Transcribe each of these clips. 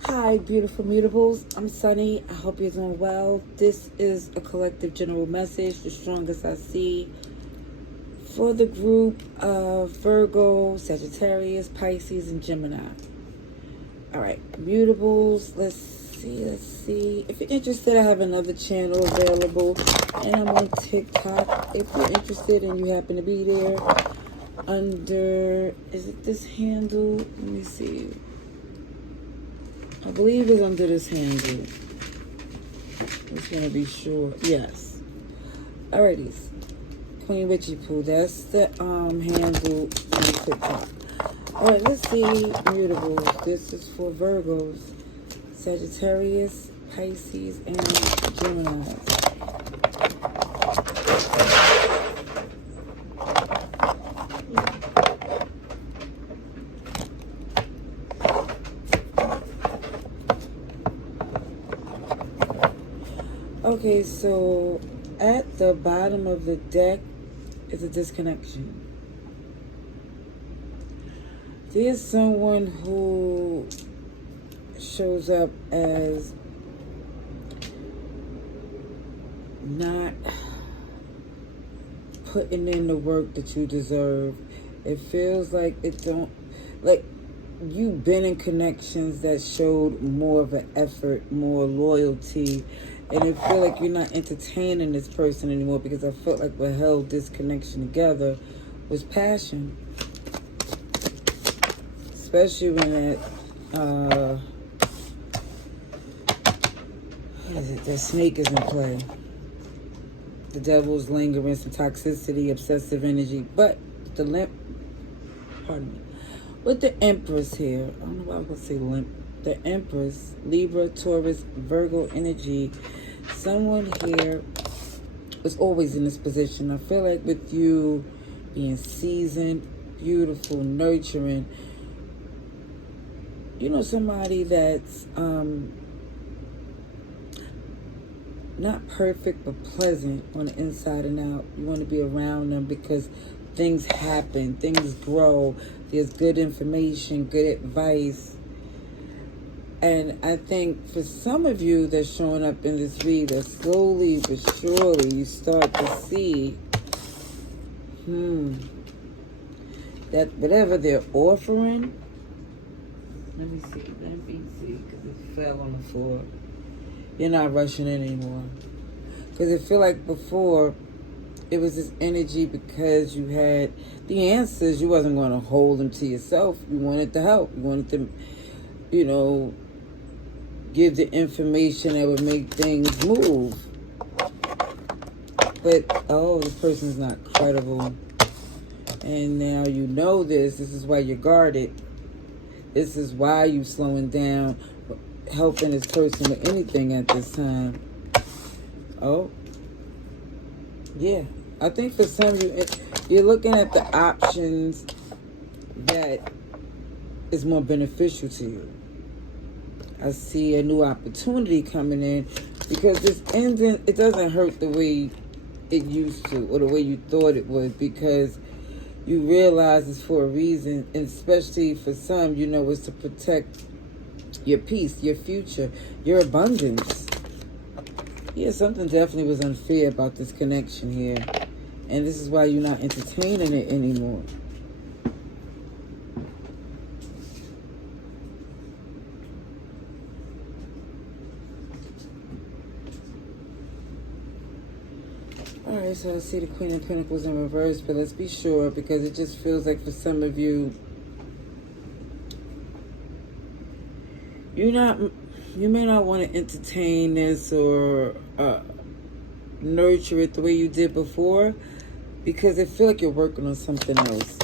Hi, beautiful mutables. I'm Sunny. I hope you're doing well. This is a collective general message, the strongest I see, for the group of Virgo, Sagittarius, Pisces, and Gemini. All right, mutables. Let's see. If you're interested, I have another channel available, and I'm on TikTok. If you're interested and you happen to be there, under, is it this handle? Let me see. I believe it's under this handle. I just want to be sure. Yes. Alrighty. Queen Witchy Poo. That's the handle on TikTok. Alright, let's see mutables. This is for Virgos, Sagittarius, Pisces, and Gemini. Okay, so at the bottom of the deck is a disconnection. There's someone who shows up as not putting in the work that you deserve. It feels like you've been in connections that showed more of an effort, more loyalty, and it feel like you're not entertaining this person anymore, because I felt like what held this connection together was passion. Especially when that snake is in play. The devil's lingering, some toxicity, obsessive energy. But with the Empress here, I don't know why I was going to say limp. The Empress, Libra, Taurus, Virgo energy. Someone here was always in this position. I feel like with you being seasoned, beautiful, nurturing, somebody that's not perfect but pleasant on the inside and out. You want to be around them because things happen, things grow. There's good information, good advice. And I think for some of you that's showing up in this read, that slowly but surely you start to see that whatever they're offering, let me see, because it fell on the floor. You're not rushing in anymore. Because it feel like before, it was this energy because you had the answers. You wasn't going to hold them to yourself. You wanted to help. You wanted to, give the information that would make things move. But, this person's not credible. And now you know this. This is why you're guarded. This is why you're slowing down, helping this person with anything at this time. Oh, yeah. I think for some of you, you're looking at the options that is more beneficial to you. I see a new opportunity coming in, because this ending, it doesn't hurt the way it used to or the way you thought it would, because you realize it's for a reason, and especially for some, it's to protect your peace, your future, your abundance. Yeah, something definitely was unfair about this connection here, and this is why you're not entertaining it anymore. Alright, so I see the Queen of Pentacles in reverse, but let's be sure, because it just feels like for some of you, you may not want to entertain this or nurture it the way you did before, because it feel like you're working on something else.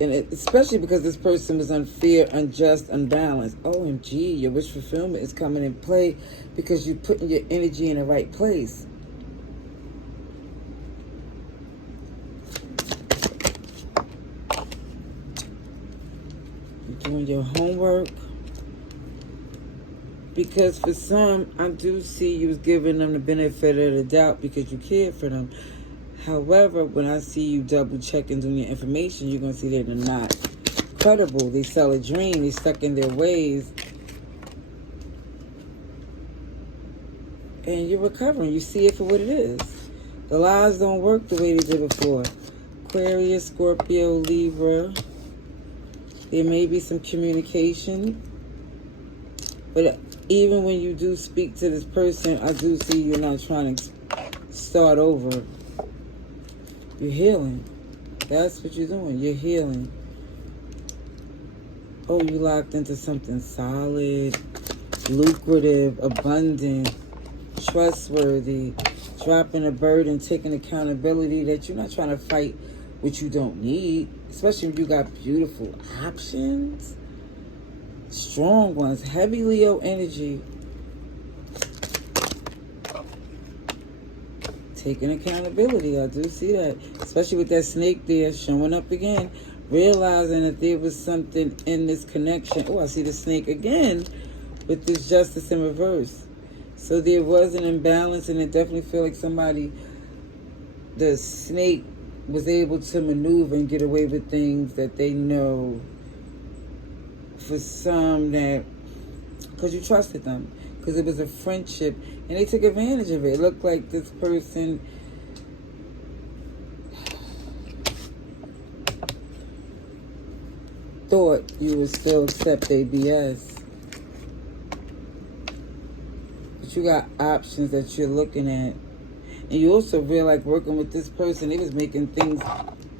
And especially because this person was unfair, unjust, unbalanced. OMG, your wish fulfillment is coming in play because you're putting your energy in the right place. You're doing your homework. Because for some, I do see you was giving them the benefit of the doubt because you cared for them. However, when I see you double checking doing your information, you're going to see that they're not credible. They sell a dream. They're stuck in their ways. And you're recovering. You see it for what it is. The lies don't work the way they did before. Aquarius, Scorpio, Libra. There may be some communication. But even when you do speak to this person, I do see you're not trying to start over. You're healing. That's what you're doing. You're healing. Oh, you locked into something solid, lucrative, abundant, trustworthy, dropping a burden, taking accountability that you're not trying to fight what you don't need, especially if you got beautiful options, strong ones, heavy Leo energy. Taking accountability, I do see that, especially with that snake there showing up again, realizing that there was something in this connection. Oh, I see the snake again with this justice in reverse. So there was an imbalance, and it definitely feel like the snake was able to maneuver and get away with things that they know. For some, that because you trusted them, because it was a friendship, and they took advantage of it. It looked like this person thought you would still accept their BS. But you got options that you're looking at. And you also feel like working with this person, they was making things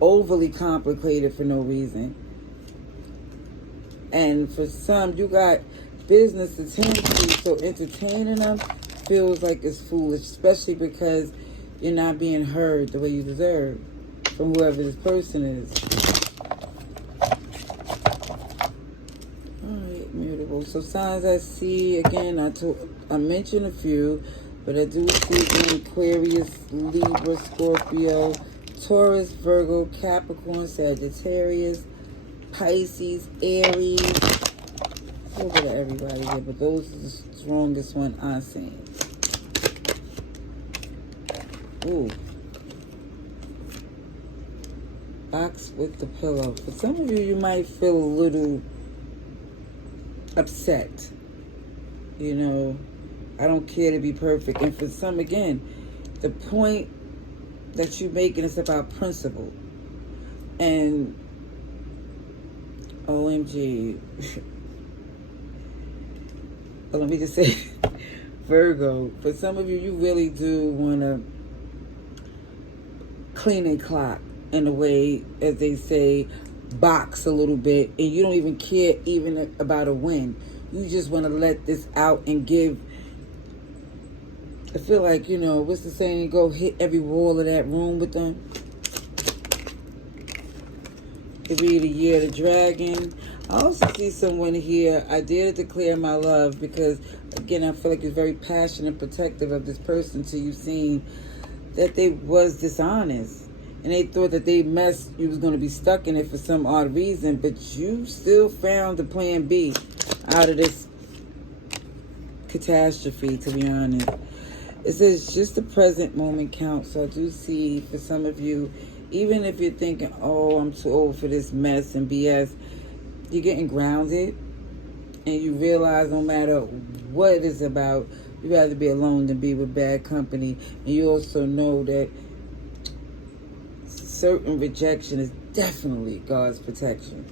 overly complicated for no reason. And for some, you got business to tend to, so entertaining them feels like it's foolish, especially because you're not being heard the way you deserve from whoever this person is. Alright, mutable. So signs I see, again, I mentioned a few, but I do see again Aquarius, Libra, Scorpio, Taurus, Virgo, Capricorn, Sagittarius, Pisces, Aries. A little bit of everybody here, but those are the strongest one I'm seeing. Ooh. Box with the pillow. For some of you, you might feel a little upset. You know, I don't care to be perfect. And for some, again, the point that you're making is about principle. And OMG. But let me just say, Virgo, for some of you, you really do want to clean and clock in a way, as they say, box a little bit, and you don't even care even about a win. You just want to let this out and give. I feel like, you know, what's the saying? Go hit every wall of that room with them. Could be the year of the dragon. I also see someone here. I dare to declare my love because, again, I feel like it's very passionate and protective of this person till you've seen that they was dishonest. And they thought that they messed, you was going to be stuck in it for some odd reason, but you still found the plan B out of this catastrophe, to be honest. It says just the present moment counts. So I do see for some of you, even if you're thinking, oh, I'm too old for this mess and BS, you're getting grounded and you realize no matter what it is about, you'd rather be alone than be with bad company. And you also know that certain rejection is definitely God's protection.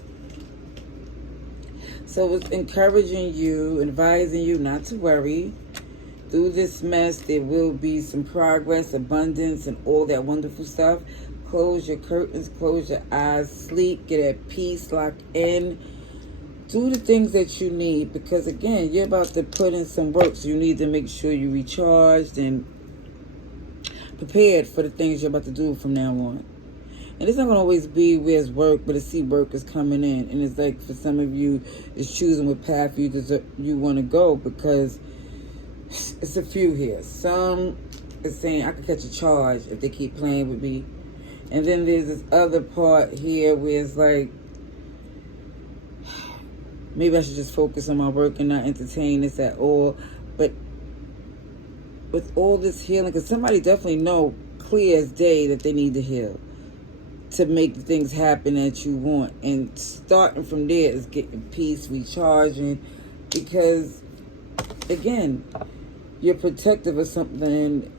So it's encouraging you, advising you not to worry. Through this mess, there will be some progress, abundance, and all that wonderful stuff. Close your curtains, close your eyes, sleep, get at peace, lock in. Do the things that you need because, again, you're about to put in some work, so you need to make sure you're recharged and prepared for the things you're about to do from now on. And it's not going to always be where's work, but I see work is coming in. And it's like for some of you, it's choosing what path you want to go because it's a few here. Some is saying I could catch a charge if they keep playing with me. And then there's this other part here where it's like, maybe I should just focus on my work and not entertain this at all. But with all this healing, because somebody definitely know clear as day that they need to heal to make the things happen that you want. And starting from there is getting peace, recharging. Because, again, you're protective of something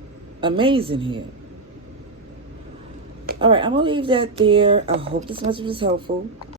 amazing here. All right, I'm going to leave that there. I hope this message was helpful.